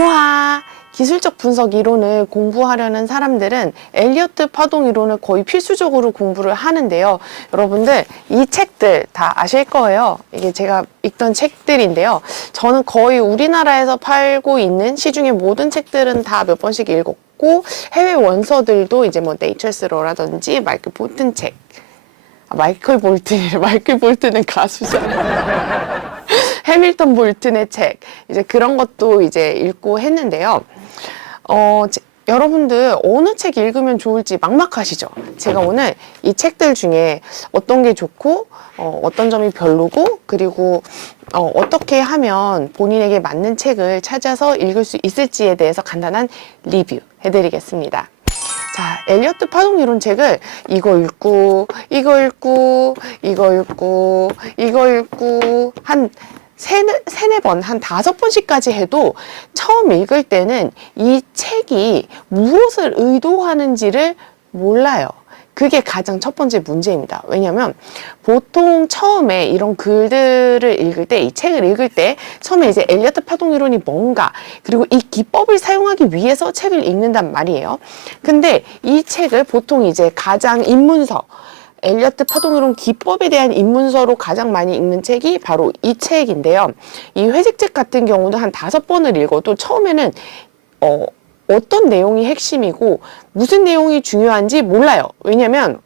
와, 기술적 분석 이론을 공부하려는 사람들은 엘리어트 파동 이론을 거의 필수적으로 공부를 하는데요. 여러분들 이 책들 다 아실 거예요. 이게 제가 읽던 책들인데요. 저는 거의 우리나라에서 팔고 있는 시중의 모든 책들은 다 몇 번씩 읽었고, 해외 원서들도 이제 뭐 네이처스로라든지 마이클 볼튼 책. 마이클 볼튼은 가수잖아요. 해밀턴 볼튼의 책, 이제 그런 것도 이제 읽고 했는데요. 여러분들 어느 책 읽으면 좋을지 막막하시죠? 제가 오늘 이 책들 중에 어떤 게 좋고, 어떤 점이 별로고, 그리고 어떻게 하면 본인에게 맞는 책을 찾아서 읽을 수 있을지에 대해서 간단한 리뷰 해드리겠습니다. 자, 엘리어트 파동 이론 책을 이거 읽고, 이거 읽고, 이거 읽고, 이거 읽고, 한 세네 번, 한 5번씩까지 해도 처음 읽을 때는 이 책이 무엇을 의도하는지를 몰라요. 그게 가장 첫 번째 문제입니다. 왜냐면 보통 처음에 이런 글들을 읽을 때, 이 책을 읽을 때 처음에 이제 엘리어트 파동 이론이 뭔가, 그리고 이 기법을 사용하기 위해서 책을 읽는단 말이에요. 근데 이 책을 보통 이제 가장 입문서, 엘리어트 파동 이론 기법에 대한 입문서로 가장 많이 읽는 책이 바로 이 책인데요. 이 회색책 같은 경우도 한 5번을 읽어도 처음에는 어떤 내용이 핵심이고 무슨 내용이 중요한지 몰라요. 왜냐면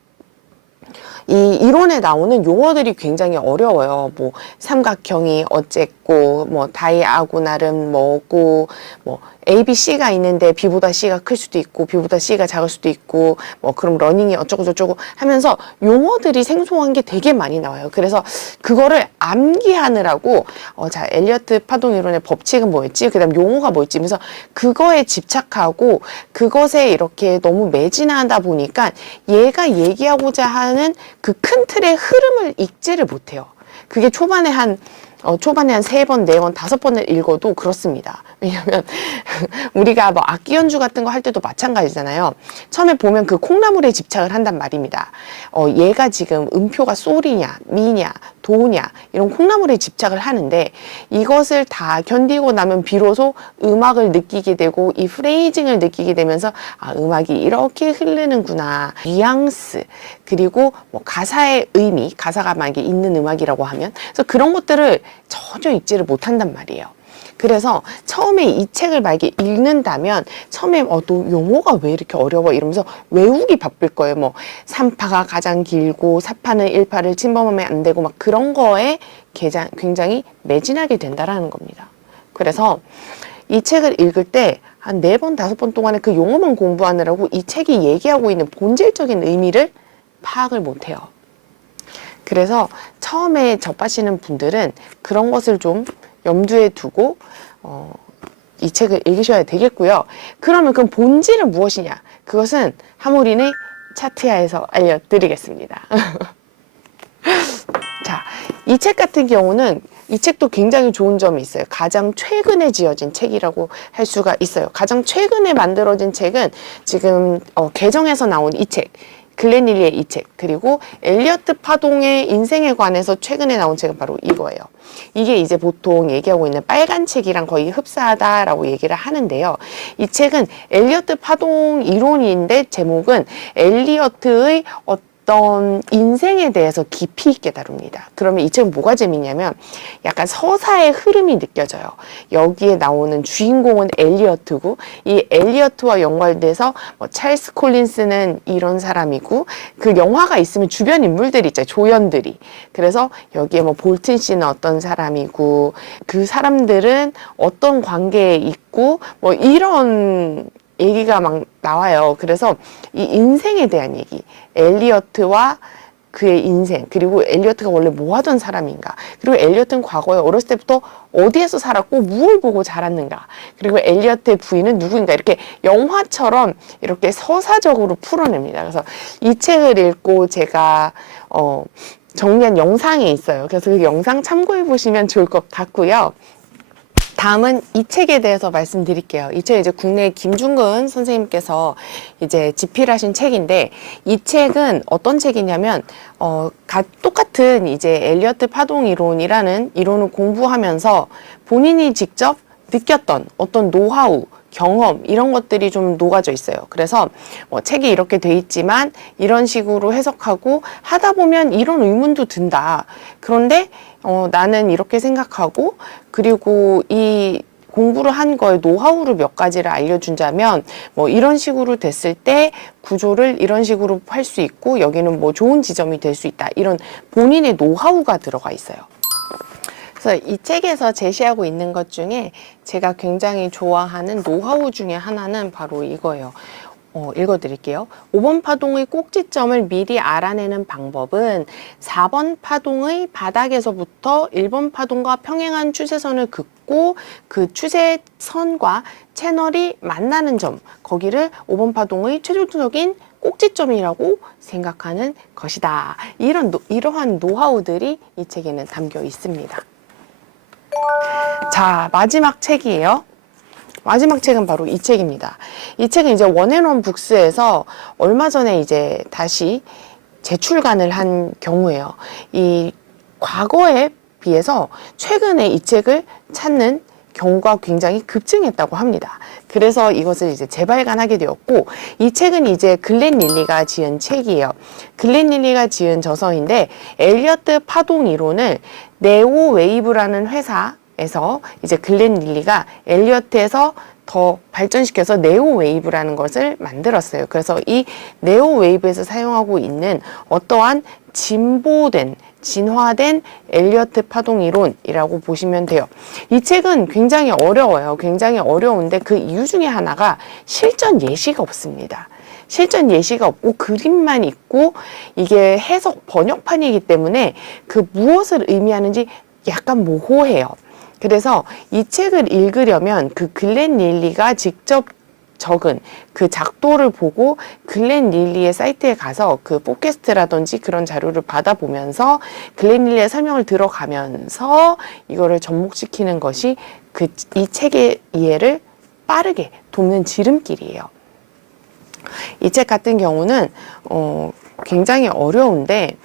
이 이론에 나오는 용어들이 굉장히 어려워요. 뭐 삼각형이 어쨌고, 뭐 다이아고날은 뭐고, 뭐 A, B, C가 있는데 B보다 C가 클 수도 있고, B보다 C가 작을 수도 있고, 뭐 그럼 러닝이 어쩌고 저쩌고 하면서 용어들이 생소한 게 되게 많이 나와요. 그래서 그거를 암기하느라고 자, 엘리어트 파동 이론의 법칙은 뭐였지? 그다음 용어가 뭐였지? 그래서 그거에 집착하고 그것에 이렇게 너무 매진하다 보니까 얘가 얘기하고자 하는 그 큰 틀의 흐름을 읽지를 못해요. 그게 초반에 한 3번, 4번, 5번을 읽어도 그렇습니다. 왜냐면 우리가 뭐 악기 연주 같은 거 할 때도 마찬가지잖아요. 처음에 보면 그 콩나물에 집착을 한단 말입니다. 얘가 지금 음표가 솔이냐, 미냐, 도냐 이런 콩나물에 집착을 하는데 이것을 다 견디고 나면 비로소 음악을 느끼게 되고 이 프레이징을 느끼게 되면서 아, 음악이 이렇게 흐르는구나. 뉘앙스 그리고 뭐 가사의 의미, 가사가 만약에 있는 음악이라고 하면 그래서 그런 것들을 전혀 읽지를 못한단 말이에요. 그래서 처음에 이 책을 만약에 읽는다면 처음에 너 용어가 왜 이렇게 어려워 이러면서 외우기 바쁠 거예요. 뭐 3파가 가장 길고 4파는 1파를 침범하면 안 되고 막 그런 거에 굉장히 매진하게 된다라는 겁니다. 그래서 이 책을 읽을 때 한 4번, 5번 동안에 그 용어만 공부하느라고 이 책이 얘기하고 있는 본질적인 의미를 파악을 못해요. 그래서 처음에 접하시는 분들은 그런 것을 좀 염두에 두고 이 책을 읽으셔야 되겠고요. 그러면 그 본질은 무엇이냐? 그것은 하모린의 차트야에서 알려드리겠습니다. 자, 이 책 같은 경우는 이 책도 굉장히 좋은 점이 있어요. 가장 최근에 지어진 책이라고 할 수가 있어요. 가장 최근에 만들어진 책은 지금 개정해서 나온 이 책. 글렌 릴리의 이 책, 그리고 엘리어트 파동의 인생에 관해서 최근에 나온 책은 바로 이거예요. 이게 이제 보통 얘기하고 있는 빨간 책이랑 거의 흡사하다라고 얘기를 하는데요. 이 책은 엘리어트 파동 이론인데 제목은 엘리어트의 어떤 인생에 대해서 깊이 있게 다룹니다. 그러면 이 책은 뭐가 재밌냐면 약간 서사의 흐름이 느껴져요. 여기에 나오는 주인공은 엘리어트고 이 엘리어트와 연관돼서 뭐 찰스 콜린스는 이런 사람이고 그 영화가 있으면 주변 인물들이 있잖아요. 조연들이. 그래서 여기에 뭐 볼튼 씨는 어떤 사람이고 그 사람들은 어떤 관계에 있고 뭐 이런 얘기가 막 나와요. 그래서 이 인생에 대한 얘기, 엘리어트와 그의 인생, 그리고 엘리어트가 원래 뭐 하던 사람인가, 그리고 엘리어트는 과거에 어렸을 때부터 어디에서 살았고 무엇을 보고 자랐는가, 그리고 엘리어트의 부인은 누구인가, 이렇게 영화처럼 이렇게 서사적으로 풀어냅니다. 그래서 이 책을 읽고 제가 정리한 영상이 있어요. 그래서 그 영상 참고해 보시면 좋을 것 같고요. 다음은 이 책에 대해서 말씀드릴게요. 이 책 이제 국내 김중근 선생님께서 이제 집필하신 책인데 이 책은 어떤 책이냐면 똑같은 이제 엘리어트 파동 이론이라는 이론을 공부하면서 본인이 직접 느꼈던 어떤 노하우, 경험 이런 것들이 좀 녹아져 있어요. 그래서 뭐 책이 이렇게 돼 있지만 이런 식으로 해석하고 하다 보면 이런 의문도 든다. 그런데 나는 이렇게 생각하고 그리고 이 공부를 한 거에 노하우를 몇 가지를 알려준다면 뭐 이런 식으로 됐을 때 구조를 이런 식으로 할 수 있고 여기는 뭐 좋은 지점이 될 수 있다. 이런 본인의 노하우가 들어가 있어요. 그래서 이 책에서 제시하고 있는 것 중에 제가 굉장히 좋아하는 노하우 중에 하나는 바로 이거예요. 읽어드릴게요. 5번 파동의 꼭지점을 미리 알아내는 방법은 4번 파동의 바닥에서부터 1번 파동과 평행한 추세선을 긋고 그 추세선과 채널이 만나는 점, 거기를 5번 파동의 최종적인 꼭지점이라고 생각하는 것이다. 이러한 노하우들이 이 책에는 담겨 있습니다. 자, 마지막 책이에요. 마지막 책은 바로 이 책입니다. 이 책은 이제 원앤원 북스에서 얼마 전에 이제 다시 재출간을 한 경우예요. 이 과거에 비해서 최근에 이 책을 찾는 경우가 굉장히 급증했다고 합니다. 그래서 이것을 이제 재발간하게 되었고, 이 책은 이제 글렌 릴리가 지은 책이에요. 글렌 릴리가 지은 저서인데, 엘리어트 파동 이론을 네오 웨이브라는 회사에서 이제 글렌 릴리가 엘리어트에서 더 발전시켜서 네오 웨이브라는 것을 만들었어요. 그래서 이 네오 웨이브에서 사용하고 있는 어떠한 진화된 엘리어트 파동 이론이라고 보시면 돼요. 이 책은 굉장히 어려워요. 굉장히 어려운데 그 이유 중에 하나가 실전 예시가 없습니다. 실전 예시가 없고 그림만 있고 이게 해석 번역판이기 때문에 그 무엇을 의미하는지 약간 모호해요. 그래서 이 책을 읽으려면 그 글렌 릴리가 직접 적은 그 작도를 보고 글렌 릴리의 사이트에 가서 그 팟캐스트라든지 그런 자료를 받아보면서 글렌 릴리의 설명을 들어가면서 이거를 접목시키는 것이 이 책의 이해를 빠르게 돕는 지름길이에요. 이 책 같은 경우는 굉장히 어려운데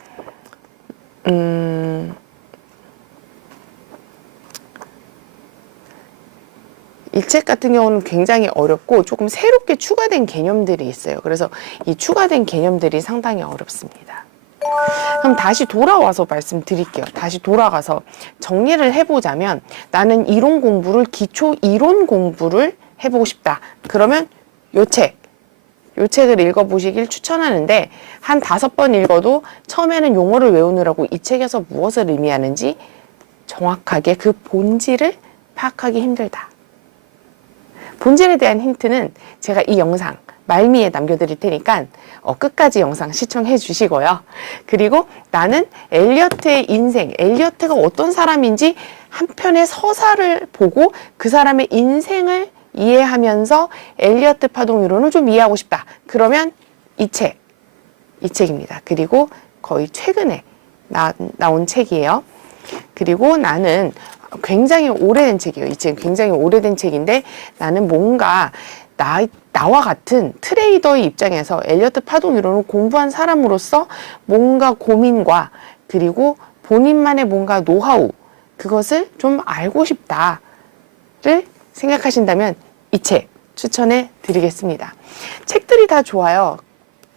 이 책 같은 경우는 굉장히 어렵고 조금 새롭게 추가된 개념들이 있어요. 그래서 이 추가된 개념들이 상당히 어렵습니다. 그럼 다시 돌아와서 말씀드릴게요. 다시 돌아가서 정리를 해보자면 나는 이론 공부를 기초 이론 공부를 해보고 싶다. 그러면 요 책을 읽어보시길 추천하는데 한 5번 읽어도 처음에는 용어를 외우느라고 이 책에서 무엇을 의미하는지 정확하게 그 본질을 파악하기 힘들다. 본질에 대한 힌트는 제가 이 영상 말미에 남겨드릴 테니까 끝까지 영상 시청해 주시고요. 그리고 나는 엘리어트의 인생, 엘리어트가 어떤 사람인지 한 편의 서사를 보고 그 사람의 인생을 이해하면서 엘리어트 파동 이론을 좀 이해하고 싶다. 그러면 이 책입니다. 그리고 거의 최근에 나온 책이에요. 그리고 나는 굉장히 오래된 책이에요. 이 책은 굉장히 오래된 책인데 나는 뭔가 나와 같은 트레이더의 입장에서 엘리어트 파동 이론을 공부한 사람으로서 뭔가 고민과 그리고 본인만의 뭔가 노하우 그것을 좀 알고 싶다를 생각하신다면 이 책 추천해 드리겠습니다. 책들이 다 좋아요.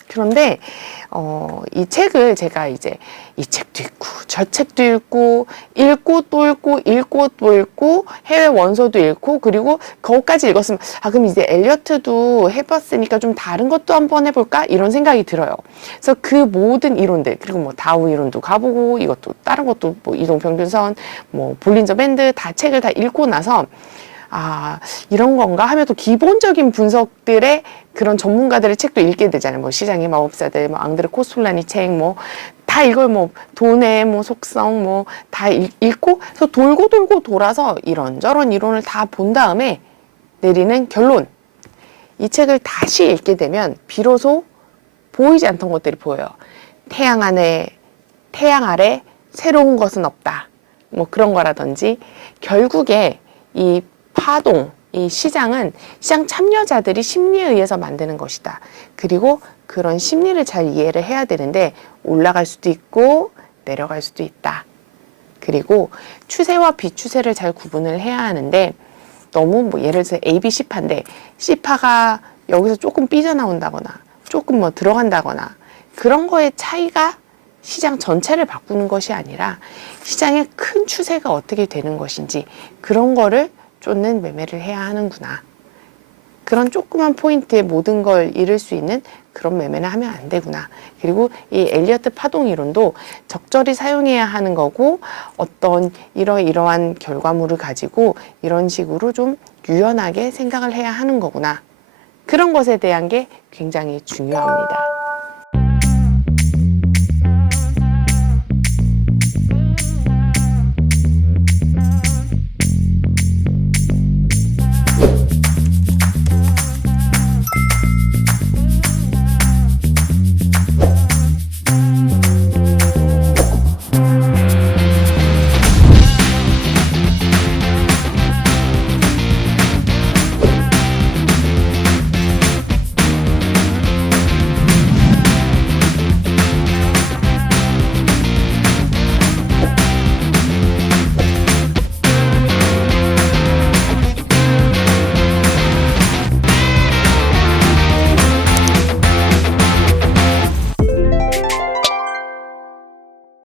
그런데 이 책을 제가 이제 이 책도 읽고 저 책도 읽고 또 읽고 해외 원서도 읽고 그리고 그것까지 읽었으면 그럼 이제 엘리어트도 해봤으니까 좀 다른 것도 한번 해볼까 이런 생각이 들어요. 그래서 그 모든 이론들 그리고 뭐 다우 이론도 가보고 이것도 다른 것도 뭐 이동평균선 뭐 볼린저 밴드 다 책을 다 읽고 나서 이런 건가 하면 또 기본적인 분석들의 그런 전문가들의 책도 읽게 되잖아요. 뭐 시장의 마법사들, 뭐 앙드레 코스톨라니 책, 뭐 다 이걸 뭐 돈의 뭐 속성, 뭐 다 읽고 그래서 돌고 돌아서 이런저런 이론을 다 본 다음에 내리는 결론. 이 책을 다시 읽게 되면 비로소 보이지 않던 것들이 보여요. 태양 아래 새로운 것은 없다. 뭐 그런 거라든지 결국에 이 파동, 이 시장은 시장 참여자들이 심리에 의해서 만드는 것이다. 그리고 그런 심리를 잘 이해를 해야 되는데 올라갈 수도 있고 내려갈 수도 있다. 그리고 추세와 비추세를 잘 구분을 해야 하는데 너무 뭐 예를 들어서 A, B, C파인데 C파가 여기서 조금 삐져나온다거나 조금 뭐 들어간다거나 그런 거의 차이가 시장 전체를 바꾸는 것이 아니라 시장의 큰 추세가 어떻게 되는 것인지 그런 거를 쫓는 매매를 해야 하는구나. 그런 조그만 포인트에 모든 걸 잃을 수 있는 그런 매매는 하면 안 되구나. 그리고 이 엘리어트 파동 이론도 적절히 사용해야 하는 거고 어떤 이러이러한 결과물을 가지고 이런 식으로 좀 유연하게 생각을 해야 하는 거구나. 그런 것에 대한 게 굉장히 중요합니다.